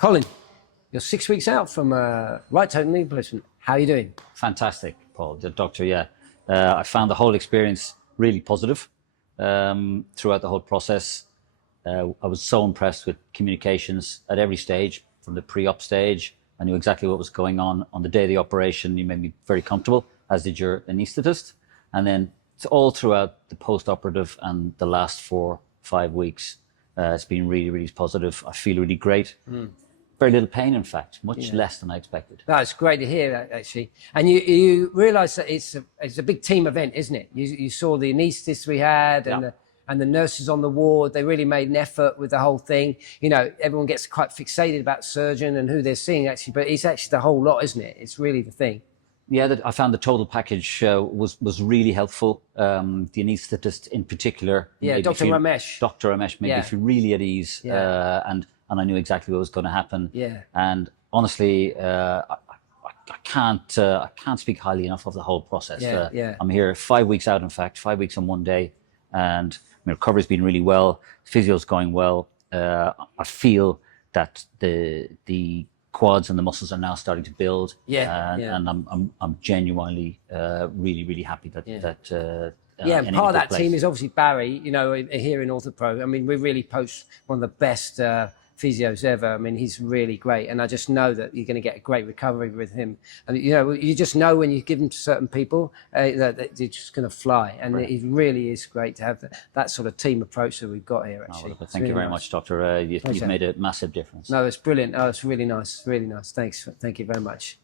Colin, you're 6 weeks out from right total knee replacement. How are you doing? Fantastic, Paul, the doctor. Yeah, I found the whole experience really positive throughout the whole process. I was so impressed with communications at every stage, from the pre-op stage. I knew exactly what was going on the day of the operation. You made me very comfortable, as did your anaesthetist. And then it's all throughout the post-operative and the last 4-5 weeks. It's been really, really positive. I feel really great. Very little pain, in fact, much less than I expected. That's great to hear, that, actually. And you realise that it's a big team event, isn't it? You saw the anaesthetist we had and the nurses on the ward. They really made an effort with the whole thing. You know, everyone gets quite fixated about surgeon and who they're seeing, actually, but it's actually the whole lot, isn't it? It's really the thing. Yeah, I found the total package was really helpful. The anaesthetist in particular. Yeah, Dr. Ramesh. Dr. Ramesh made me feel really at ease, and I knew exactly what was going to happen. Yeah. And honestly, I can't speak highly enough of the whole process. I'm here 5 weeks out, in fact, 5 weeks on one day, and my recovery's been really well. Physio's going well. I feel that the quads and the muscles are now starting to build. And I'm genuinely really happy that and part of that team is obviously Barry, you know, here in Orthopro. I mean, we really post one of the best physios ever. I mean, he's really great, and I just know that you're going to get a great recovery with him. And you know, you just know when you give him to certain people that they're just going to fly. And it really is great to have that sort of team approach that we've got here. Actually, thank you very much, Doctor. You've made a massive difference. No, it's brilliant. Oh, it's really nice, really nice. Thanks, thank you very much.